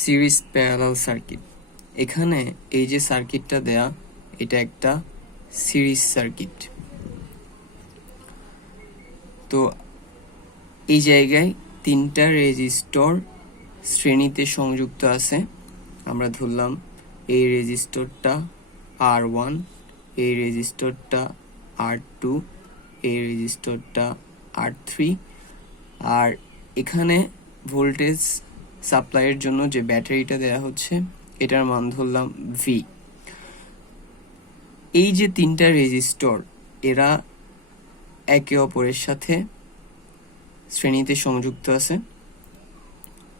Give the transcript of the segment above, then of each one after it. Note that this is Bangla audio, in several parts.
Series parallel circuit. এখানে এই যে সার্কিটটা দেয়া, এটা একটা সিরিজ সার্কিট। তো এই জায়গায় তিনটা রেজিস্টর শ্রেণীতে সংযুক্ত আছে। আমরা ধরলাম এই রেজিস্টরটা R1, এই রেজিস্টরটা R2, এই রেজিস্টরটা R3, আর এখানে ভোল্টেজ সাপ্লাইয়ের জন্য যে ব্যাটারিটা দেয়া হচ্ছে এটার মান ধরলাম V। এই যে তিনটা রেজিস্টর, এরা একে অপরের সাথে শ্রেণীতে সংযুক্ত আছে।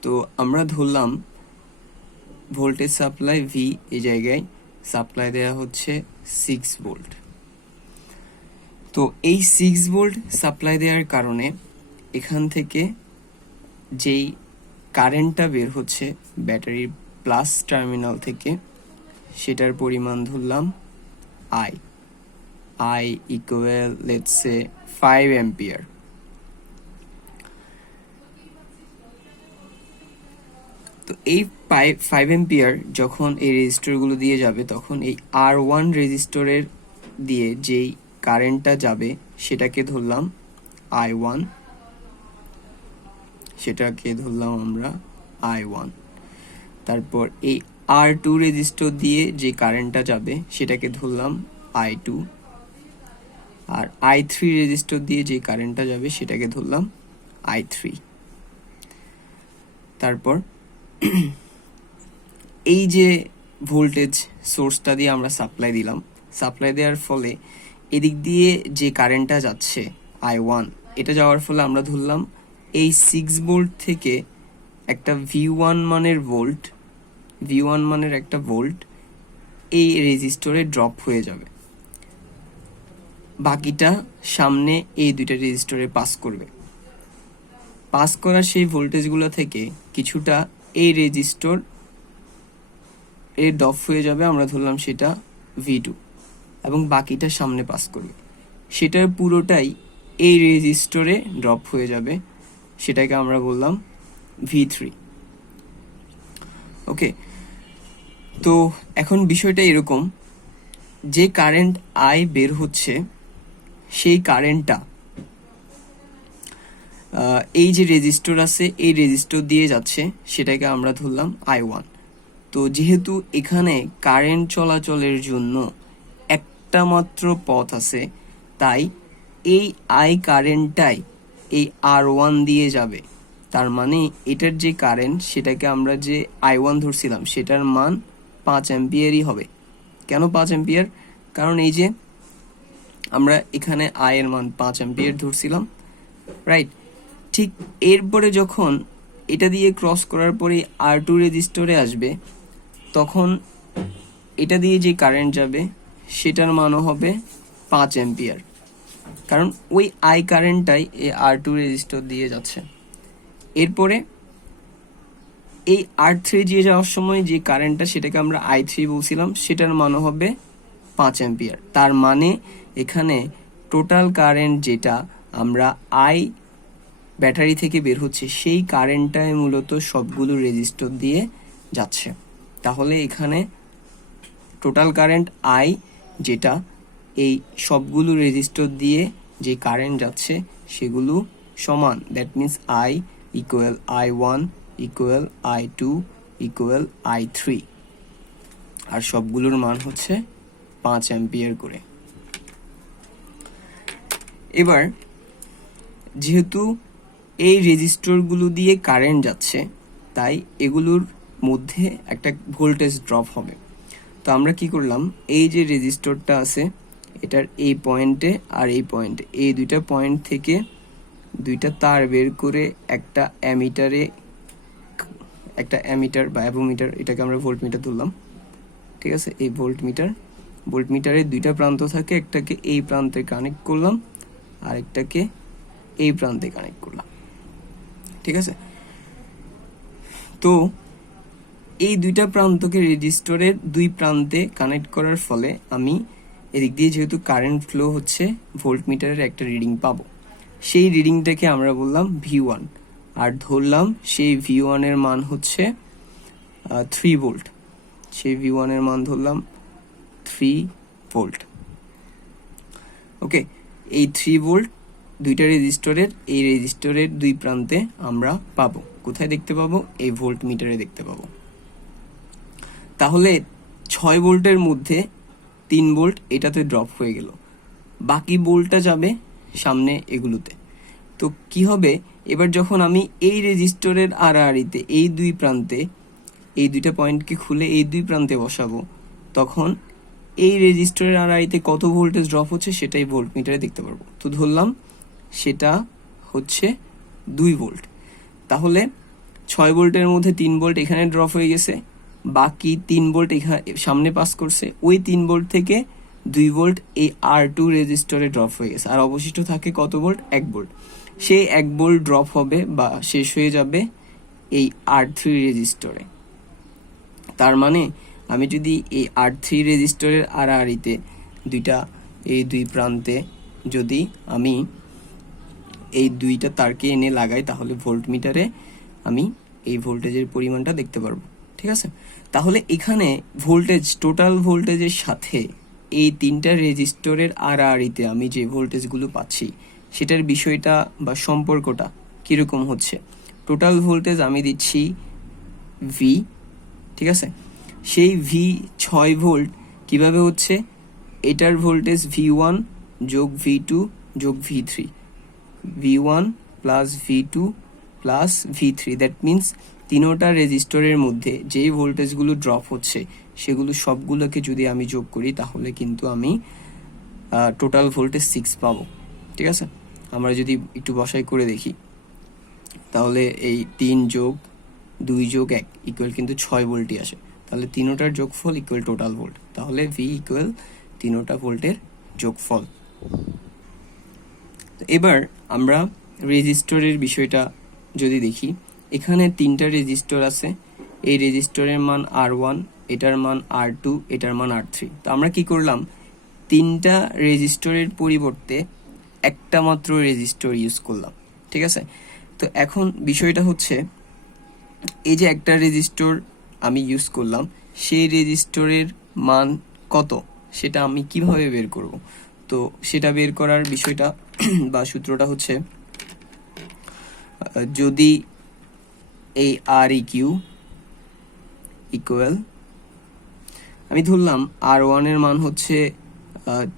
তো আমরা ধরলাম ভোল্টেজ সাপ্লাই V, এই জায়গায় সাপ্লাই দেয়া হচ্ছে 6 ভোল্ট। তো এই 6 ভোল্ট সাপ্লাই দেওয়ার কারণে এখান থেকে যেই কারেন্টটা বের হচ্ছে ব্যাটারির প্লাস টার্মিনাল থেকে, সেটার পরিমাণ ধরলাম I equal let's say 5 ampere। তো এই 5 এম্পিয়ার যখন এই রেজিস্টরগুলো দিয়ে যাবে, তখন এই R1 রেজিস্টরের দিয়ে যেই কারেন্টটা যাবে সেটাকে ধরলাম I1, সেটাকে ধরলাম আমরা I1। তারপর এই R2 রেজিস্টর দিয়ে যে কারেন্টটা যাবে সেটাকে ধরলাম I2, আর I3 রেজিস্টর দিয়ে যে কারেন্টটা যাবে সেটাকে ধরলাম I3। তারপর এই যে ভোল্টেজ সোর্সটা দিয়ে আমরা সাপ্লাই দিলাম, সাপ্লাই দেওয়ার ফলে এদিক দিয়ে যে কারেন্টটা যাচ্ছে I1, এটা যাওয়ার ফলে আমরা ধরলাম এই 6 ভোল্ট থেকে একটা V1 মানের একটা ভোল্ট এই রেজিস্টরে ড্রপ হয়ে যাবে। বাকিটা সামনে এই দুইটা রেজিস্টরে পাস করবে। পাস করা সেই ভোল্টেজগুলো থেকে কিছুটা এই রেজিস্টর এর ড্রপ হয়ে যাবে, আমরা ধরলাম সেটা V2, এবং বাকিটা সামনে পাস করবে। সেটার পুরোটাই এই রেজিস্টরে ড্রপ হয়ে যাবে, সেটাকে আমরা বললাম V3। ওকে, তো এখন বিষয়টা এরকম, যে কারেন্ট I বের হচ্ছে সেই কারেন্টটা এই যে রেজিস্টর আছে এই রেজিস্টর দিয়ে যাচ্ছে, সেটাকে আমরা ধরলাম I1। তো যেহেতু এখানে কারেন্ট চলাচলের জন্য একটা মাত্র পথ আছে, তাই এই I কারেন্টটাই এই R1 দিয়ে যাবে। তার মানে এটার যে কারেন্ট, সেটাকে আমরা যে I1 ধরছিলাম সেটার মান 5 অ্যাম্পিয়ারই হবে। কেন 5 অ্যাম্পিয়ার? কারণ এই যে আমরা এখানে I এর মান 5 অ্যাম্পিয়ার ধরছিলাম, রাইট? ঠিক এরপরে যখন এটা দিয়ে ক্রস করার পরে R2 রেজিস্টরে আসবে, তখন এটা দিয়ে যে কারেন্ট যাবে সেটার মানও হবে 5 অ্যাম্পিয়ার, কারণ ওই I কারেন্টটাই এই R2 রেজিস্টর দিয়ে যাচ্ছে। এরপরে এই R3 দিয়ে যাওয়ার সময় যে কারেন্টটা, সেটাকে আমরা I3 বলছিলাম, সেটার মানও হবে 5 অ্যাম্পিয়ার। তার মানে এখানে টোটাল কারেন্ট যেটা আমরা I ব্যাটারি থেকে বের হচ্ছে, সেই কারেন্টটাই মূলত সবগুলো রেজিস্টর দিয়ে যাচ্ছে। তাহলে এখানে টোটাল কারেন্ট I, যেটা এই সবগুলো রেজিস্টর দিয়ে যে কারেন্ট যাচ্ছে সেগুলো সমান। That means I equal I1 equal I2 equal I3, আর সবগুলোর মান হচ্ছে 5 অ্যাম্পিয়ার করে। এবার যেহেতু এই রেজিস্টরগুলো দিয়ে কারেন্ট যাচ্ছে, তাই এগুলোর মধ্যে একটা ভোল্টেজ ড্রপ হবে। তো আমরা কি করলাম, এই যে রেজিস্টরটা আছে এটার এই পয়েন্টে আর এই পয়েন্টে, এই দুইটা পয়েন্ট থেকে দুইটা তার বের করে একটা অ্যামিটার বা অ্যাভোমিটার, এটাকে আমরা ভোল্টমিটার ধরলাম, ঠিক আছে? এই ভোল্টমিটারের দুইটা প্রান্ত থাকে, একটাকে এই প্রান্তে কানেক্ট করলাম আর একটাকে এই প্রান্তে কানেক্ট করলাম, ঠিক আছে? তো এই দুইটা প্রান্তকে রেজিস্টরের দুই প্রান্তে কানেক্ট করার ফলে আমি এদিক দিয়ে যেহেতু কারেন্ট ফ্লো হচ্ছে, ভোল্টমিটারের একটা রিডিং পাবো। সেই রিডিংটাকে আমরা বললাম V1, আর ধরলাম সেই V1 এর মান হচ্ছে 3 ভোল্ট, সেই V1 এর মান ধরলাম 3 ভোল্ট। ওকে, এই 3 ভোল্ট দুইটা রেজিস্টরের, এই রেজিস্টরের দুই প্রান্তে আমরা পাবো। কোথায় দেখতে পাবো? এই ভোল্ট মিটারে দেখতে পাবো। তাহলে 6 ভোল্টের মধ্যে 3 ভোল্ট এটাতে ড্রপ হয়ে গেল, বাকি ভোল্টটা যাবে সামনে এগুলোতে। তো কি হবে, এবার যখন আমি এই রেজিস্টরের আড়াআড়িতে এই দুই প্রান্তে, এই দুইটা পয়েন্টকে খুলে এই দুই প্রান্তে বসাবো, তখন এই রেজিস্টরের আড়াআড়িতে কত ভোল্টেজ ড্রপ হচ্ছে সেটাই ভোল্ট মিটারে দেখতে পারবো। তো ধরলাম সেটা হচ্ছে 2 ভোল্ট। তাহলে 6 ভোল্টের মধ্যে 3 ভোল্ট এখানে ড্রপ হয়ে গেছে, বাকি 3 ভোল্ট এখানে সামনে পাস করছে, ওই 3 ভোল্ট থেকে 2 ভোল্ট এই R2 রেজিস্টরে ড্রপ হয়ে গেছে, আর অবশিষ্ট থাকে কত ভোল্ট? 1 ভোল্ট। সেই 1 ভোল্ট ড্রপ হবে বা শেষ হয়ে যাবে এই R3 রেজিস্টরে। তার মানে আমি যদি এই R3 রেজিস্টরের আড়াআড়িতে এই দুই প্রান্তে যদি আমি এই দুইটা তারকে এনে লাগাই, তাহলে ভোল্ট মিটারে আমি এই ভোল্টেজের পরিমাণটা দেখতে পারবো। ঠিক আছে, তাহলে এখানে ভোল্টেজ, টোটাল ভোল্টেজের সাথে এই তিনটা রেজিস্টরের আড়াআড়িতে আমি যে ভোল্টেজগুলো পাচ্ছি সেটার বিষয়টা বা সম্পর্কটা কিরকম হচ্ছে। টোটাল ভোল্টেজ আমি দিচ্ছি V, ঠিক আছে, সেই V 6 ভোল্ট কিভাবে হচ্ছে? এটার ভোল্টেজ V1 যোগ V2 যোগ V3, V1 plus V2 plus V3, that means তিনোটা রেজিস্টরের মধ্যে যেই ভোল্টেজগুলো ড্রপ হচ্ছে সেগুলো সবগুলোকে যদি আমি যোগ করি তাহলে কিন্তু আমি টোটাল ভোল্টেজ 6 পাবো। ঠিক আছে, আমরা যদি একটু বসাই করে দেখি, তাহলে এই 3 যোগ 2 যোগ 1 ইকুয়াল কিন্তু 6 ভোল্টই আসে। তাহলে তিনোটার যোগফল ইকুয়াল টোটাল ভোল্ট, তাহলে V ইকুয়াল তিনোটা ভোল্টের যোগফল। এবার আমরা রেজিস্টরের বিষয়টা যদি দেখি, এখানে তিনটা রেজিস্টর আছে, এই রেজিস্টরের মান R1, এটার মান R2, এটার মান R3। তো আমরা কি করলাম, তিনটা রেজিস্টরের পরিবর্তে একটা মাত্র রেজিস্টর ইউজ করলাম। ঠিক আছে, তো এখন বিষয়টা হচ্ছে এই যে একটা রেজিস্টর আমি ইউজ করলাম, সেই রেজিস্টরের মান কত সেটা আমি কিভাবে বের করব। তো সেটা বের করার বিষয়টা বা সূত্রটা হচ্ছে, যদি এই Req ইকুয়াল, আমি ধরলাম R1 এর মান হচ্ছে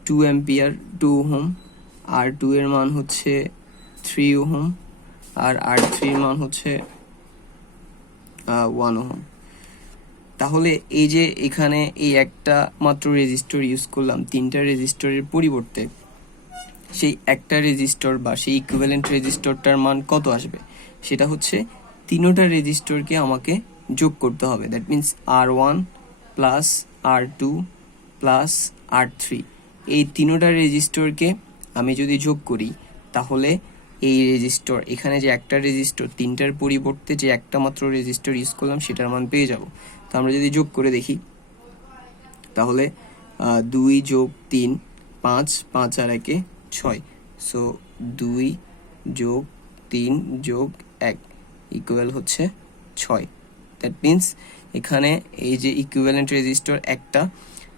2 অ্যাম্পিয়ার 2 ওহম, R2 এর মান হচ্ছে 3 ওহম, আর R3 এর মান হচ্ছে 1 ওহম। তাহলে এই যে এখানে এই একটা মাত্র রেজিস্টর ইউজ করলাম তিনটা রেজিস্টরের পরিবর্তে, সেই একটা রেজিস্টর বা সেই ইকুইভ্যালেন্ট রেজিস্টরটার মান কত আসবে, সেটা হচ্ছে তিনোটা রেজিস্টরকে আমাকে যোগ করতে হবে। That means R1 plus R2 plus R3, এই তিনোটা রেজিস্টরকে আমি যদি যোগ করি তাহলে এই রেজিস্টর, এখানে যে একটা রেজিস্টর তিনটার পরিবর্তে যে একটা মাত্র রেজিস্টর ইউজ করলাম সেটার মান পেয়ে যাব। তো আমরা যদি যোগ করে দেখি তাহলে 2 যোগ 3 5, 5 আর 1 6, সো 2 যোগ 3 যোগ 1 ইকুয়াল হচ্ছে 6। দ্যাট মিনস এখানে এই যে ইকুইভ্যালেন্ট রেজিস্টর একটা,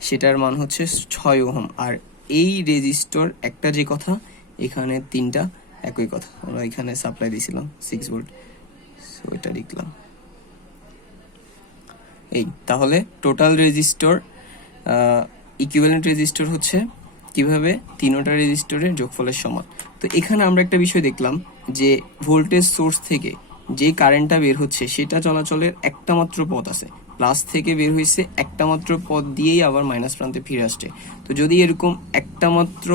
সেটার মান হচ্ছে 6 ওহম, আর এই রেজিস্টর একটা যে কথা, এখানে তিনটা একই কথা। আমরা এখানে সাপ্লাই দিয়েছিলাম 6 ভোল্ট, সো এটা লিখলাম এই। তাহলে টোটাল রেজিস্টর ইকুইভ্যালেন্ট রেজিস্টর হচ্ছে কিভাবে তিনোটা রেজিস্টরের যোগফলের সমান। তো এখানে আমরা একটা বিষয় দেখলাম যে ভোল্টেজ সোর্স থেকে যে কারেন্টটা বের হচ্ছে সেটা চলাচলের একটা মাত্র পথ আছে, প্লাস থেকে বের হয়েছে একটা মাত্র পথ দিয়েই আবার মাইনাস প্রান্তে ফিরে আসছে। তো যদি এরকম একটা মাত্র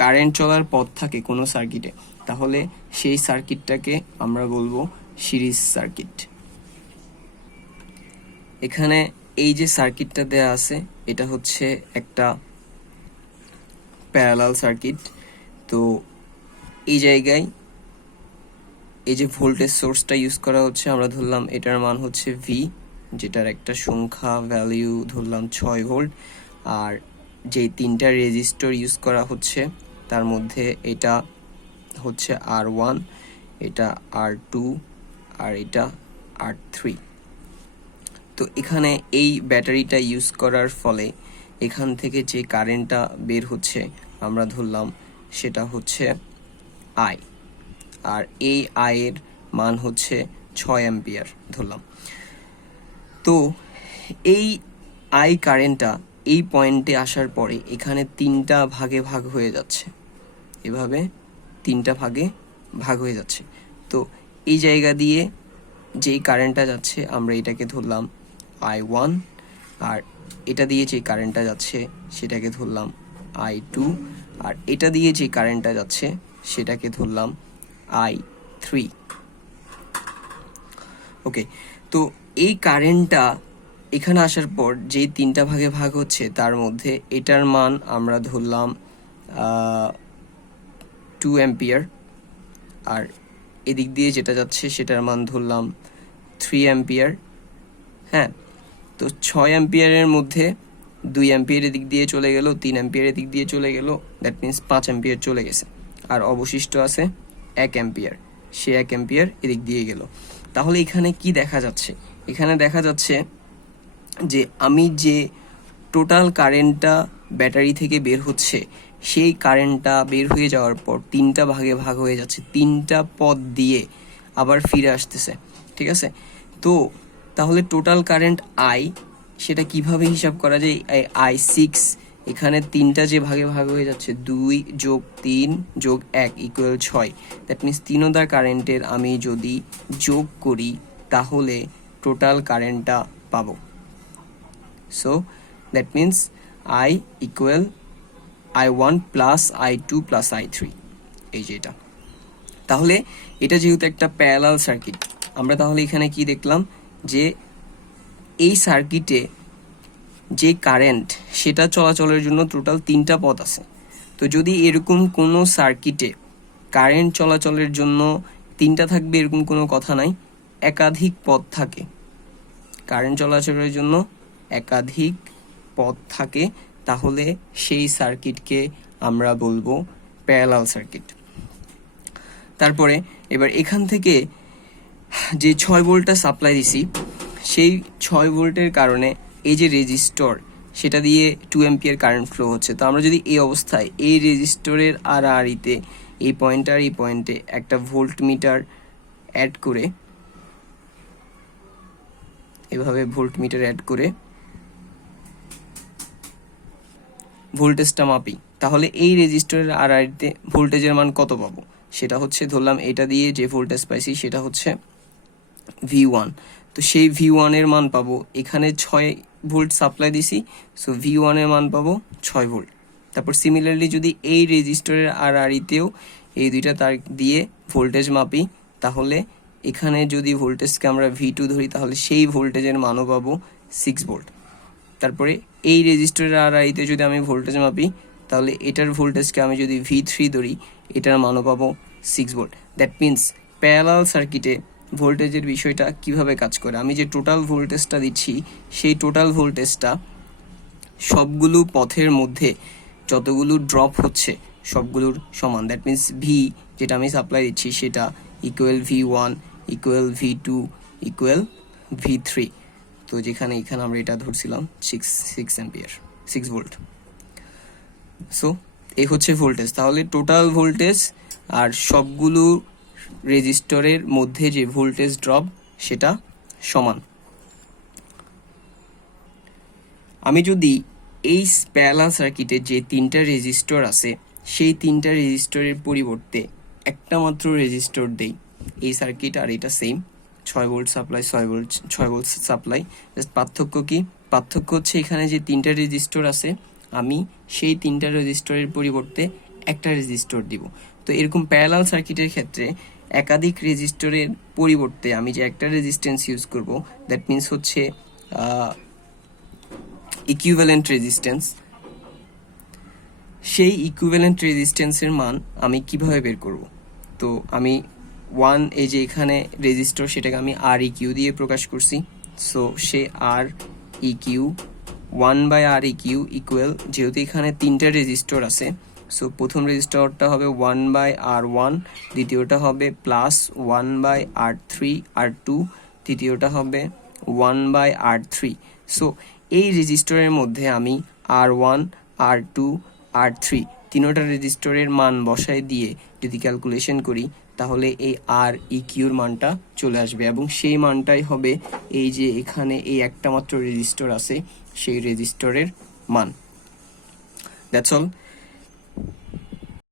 কারেন্ট চলার পথ থাকে কোনো সার্কিটে, তাহলে সেই সার্কিটটাকে আমরা বলবো সিরিজ সার্কিট। এখানে এই যে সার্কিটটা দেয়া আছে এটা হচ্ছে একটা প্যারালাল সার্কিট। তো এই জায়গায় এই যে ভোল্টেজ সোর্সটা ইউজ করা হচ্ছে, আমরা ধরলাম এটার মান হচ্ছে V, যেটার একটা সংখ্যা ভ্যালু ধরলাম 6 ভোল্ট, আর যে তিনটা রেজিস্টর ইউজ করা হচ্ছে তার মধ্যে এটা হচ্ছে R1, এটা R2 আর এটা R3। তো এখানে এই ব্যাটারিটা ইউজ করার ফলে এখান থেকে যে কারেন্টটা বের হচ্ছে আমরা ধরলাম সেটা হচ্ছে আই, আর এই আয়ের মান হচ্ছে 6 অ্যাম্পিয়ার ধরলাম। তো এই আই কারেন্টটা এই পয়েন্টে আসার পরে এখানে 3টা ভাগে ভাগ হয়ে যাচ্ছে, এভাবে 3টা ভাগে ভাগ হয়ে যাচ্ছে। তো এই জায়গা দিয়ে যেই কারেন্টটা যাচ্ছে আমরা এটাকে ধরলাম I1, আর এটা দিয়ে যে কারেন্টটা যাচ্ছে সেটাকে ধরলাম I2, আর এটা দিয়ে যে কারেন্টটা যাচ্ছে সেটাকে ধরলাম I3। ওকে, তো এই কারেন্টটা এখানে আসার পর যে 3টা ভাগে ভাগ হচ্ছে তার মধ্যে এটার মান আমরা ধরলাম 2 অ্যাম্পিয়ার, আর এদিক দিয়ে যেটা যাচ্ছে সেটার মান ধরলাম 3 অ্যাম্পিয়ার। হ্যাঁ, তো 6 অ্যাম্পিয়ারের মধ্যে 2 অ্যাম্পিয়ার এদিক দিয়ে চলে গেল, 3 অ্যাম্পিয়ার এদিক দিয়ে চলে গেল, দ্যাট মিন্স 5 অ্যাম্পিয়ার চলে গেছে, আর অবশিষ্ট আছে 1 অ্যাম্পিয়ার, সে 1 অ্যাম্পিয়ার এদিক দিয়ে গেল। তাহলে এখানে কি দেখা যাচ্ছে? এখানে দেখা যাচ্ছে যে আমি যে টোটাল কারেন্টটা ব্যাটারি থেকে বের হচ্ছে সেই কারেন্টটা বের হয়ে যাওয়ার পর 3টা ভাগে ভাগ হয়ে যাচ্ছে, 3টা পথ দিয়ে আবার ফিরে আসতেছে। ঠিক আছে, তো তাহলে টোটাল কারেন্ট আই সেটা কিভাবে হিসাব করা যায়? I6 এখানে 3টা যে ভাগে ভাগ হয়ে যাচ্ছে 2 যোগ 3 যোগ 1 ইকুয়াল 6, দ্যাট মিনস তিনোদা কারেন্টের আমি যদি যোগ করি তাহলে টোটাল কারেন্টটা পাবো। So that means I equal I1 plus I2 plus I3, এই যে এটা। তাহলে এটা যেহেতু একটা প্যারালাল সার্কিট, আমরা তাহলে এখানে কি দেখলাম যে এই সার্কিটে যে কারেন্ট সেটা চলাচলের জন্য টোটাল 3টা পথ আছে। তো যদি এরকম কোনো সার্কিটে কারেন্ট চলাচলের জন্য 3টা থাকবে এরকম কোনো কথা নাই, একাধিক পথ থাকে, কারেন্ট চলাচলের জন্য একাধিক পথ থাকে, তাহলে সেই সার্কিটকে আমরা বলবো প্যারালাল সার্কিট। তারপরে এবার এখান থেকে যে 6 ভোল্টটা সাপ্লাই দিছি সেই 6 ভোল্টের কারণে এই যে রেজিস্টর সেটা দিয়ে 2 অ্যাম্পিয়ার কারেন্ট ফ্লো হচ্ছে। তো আমরা যদি এই অবস্থায় এই রেজিস্টরের আড়াআড়িতে এই পয়েন্ট আর এই পয়েন্টে একটা ভোল্ট মিটার অ্যাড করে, এভাবে ভোল্ট মিটার অ্যাড করে ভোল্টেজটা মাপি, তাহলে এই রেজিস্টরের আড়াআড়িতে ভোল্টেজের মান কত পাবো? সেটা হচ্ছে ধরলাম এটা দিয়ে যে ভোল্টেজ পাইছি সেটা হচ্ছে V1। তো সেই V1 এর মান পাবো, এখানে 6 ভোল্ট সাপ্লাই দিছি, সো V1 এর মান পাবো 6 ভোল্ট। তারপর সিমিলারলি যদি এই রেজিস্টরের আড়াআড়িতেও এই দুইটা তার দিয়ে ভোল্টেজ মাপি, তাহলে এখানে যদি ভোল্টেজকে আমরা V2 ধরি তাহলে সেই ভোল্টেজের মানও পাবো 6 ভোল্ট। তারপরে এই রেজিস্টরের আড়াআড়িতে যদি আমি ভোল্টেজ মাপি তাহলে এটার ভোল্টেজকে আমি যদি V3 ধরি এটার মানও পাবো 6 ভোল্ট। দ্যাট মিন্স প্যারালাল সার্কিটে ভোল্টেজের বিষয়টা কিভাবে কাজ করে, আমি যে টোটাল ভোল্টেজটা দিচ্ছি সেই টোটাল ভোল্টেজটা সবগুলো পথের মধ্যে যতগুলো ড্রপ হচ্ছে সবগুলোর সমান। দ্যাট মিন্স ভি যেটা আমি সাপ্লাই দিচ্ছি সেটা equal V1 equal V2 equal V3। তো যেখানে এখানে আমরা এটা ধরছিলাম 6 অ্যাম্পিয়ার, 6 ভোল্ট। সো এই হচ্ছে ভোল্টেজ। তাহলে টোটাল ভোল্টেজ আর সবগুলো রেজিস্টরের মধ্যে যে ভোল্টেজ ড্রপ সেটা সমান। আমি যদি এই প্যারালাল সার্কিটে যে 3টা রেজিস্টর আছে সেই 3টা রেজিস্টরের পরিবর্তে একটা মাত্র রেজিস্টর দেই, এই সার্কিট আর এটা same 6 volt supply 6 volt supply, just পার্থক্য কি? পার্থক্য হচ্ছে এখানে যে 3টা রেজিস্টর আছে আমি সেই 3টা রেজিস্টরের পরিবর্তে একটা রেজিস্টর দিব। তো এরকম প্যারালাল সার্কিটের ক্ষেত্রে একাধিক রেজিস্টরের পরিবর্তে আমি যে একটা রেজিস্ট্যান্স ইউজ করব, দ্যাট মিন্স হচ্ছে ইকুইভ্যালেন্ট রেজিস্ট্যান্স। সেই ইকুইভ্যালেন্ট রেজিস্ট্যান্সের মান আমি কিভাবে বের করব? তো আমি 1 এই যে এখানে রেজিস্টর সেটাকে আমি REQ দিয়ে প্রকাশ করছি। সো সে REQ 1/REQ ইকুয়াল, যেহেতু এখানে 3টা রেজিস্টর আছে সো প্রথম রেজিস্টরটা হবে 1/R1, দ্বিতীয়টা হবে প্লাস 1/R3 R2, তৃতীয়টা হবে 1/R3। সো এই রেজিস্টরের মধ্যে আমি R1, R2, R3 তিনোটা রেজিস্টরের মান বসায় দিয়ে যদি ক্যালকুলেশন করি তাহলে এই আর ইকিউর মানটা চলে আসবে এবং সেই মানটাই হবে এই যে এখানে এই একটা মাত্র রেজিস্টর আছে সেই রেজিস্টরের মান। That's all.